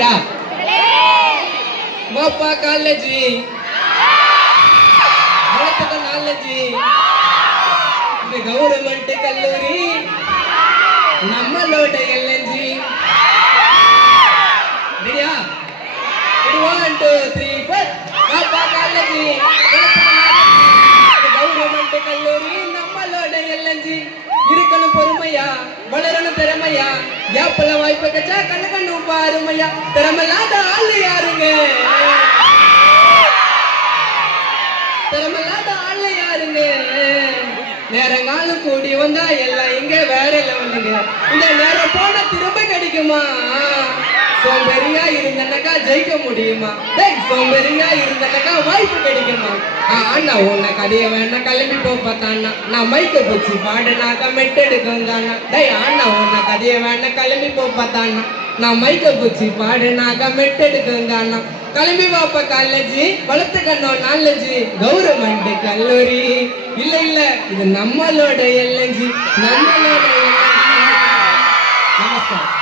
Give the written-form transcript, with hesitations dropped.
ரெடியா? பாப்பா college வளர்த்துக்க knowledge இந்த கவர்மெண்ட் கல்லூரி நம்மளோட எல்என்ஜி. ரெடியா? 1 2 3 4. பாப்பா காலேஜ் கவர்மெண்ட் கல்லூரி நம்மளோட எல்என்ஜி. இருக்கணும் பொறுமையா, வளரணும் திறமையா, ஏப்பல வாய்ப்பு கச்சா கண்ணு பாருமையா. திறமையில்லாத ஆளு யாருங்க? திறமையில்லாத ஆளு யாருங்க? நேரங்காலம் கூடி வந்தா எல்லாம் இங்க வேற லெவலுங்க. இந்த நேரம் போன திரும்ப கிடைக்குமா? சோம்பேறியா இருந்தனக்கா ஜெயிக்க முடியுமா? சோம்பேறியா இருந்தனக்கா வாய்ப்பு கிடைக்குமா? அண்ணா உன்னை கதைய வேணா கிளம்பி போப்பாத்தாண்ணா. நான் மைக்க பூச்சி பாடுனாக்கா மெட்டெடுக்குங்காண்ணா. அண்ணா உன்னை கதைய வேணா கிளம்பி போப்பாத்தாண்ணா. நான் மைக்க பூச்சி பாடுனாக்கா மெட்டெடுக்குங்காண்ணா. கிளம்பி பாப்பா காலேஜ் வளர்த்துக்கணும் நாலேஜ் கவர்மெண்ட் கல்லூரி. இல்ல இல்ல இது நம்மளோட எல்என்ஜி, நம்மளோட எல்என்ஜி. நமஸ்காரம்.